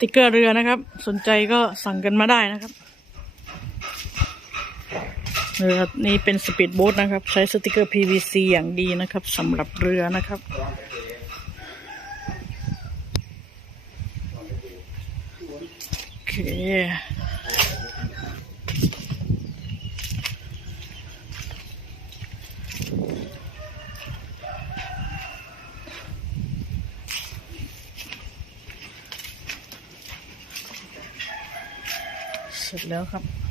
ติกเกอร์เรือนะครับสนใจก็สั่งกันมาได้นะครับเรือนี้เป็นสปีดโบ๊ทนะครับใช้สติกเกอร์ PVC อย่างดีนะครับสำหรับเรือนะครับโอเคเสร็จแล้วครับ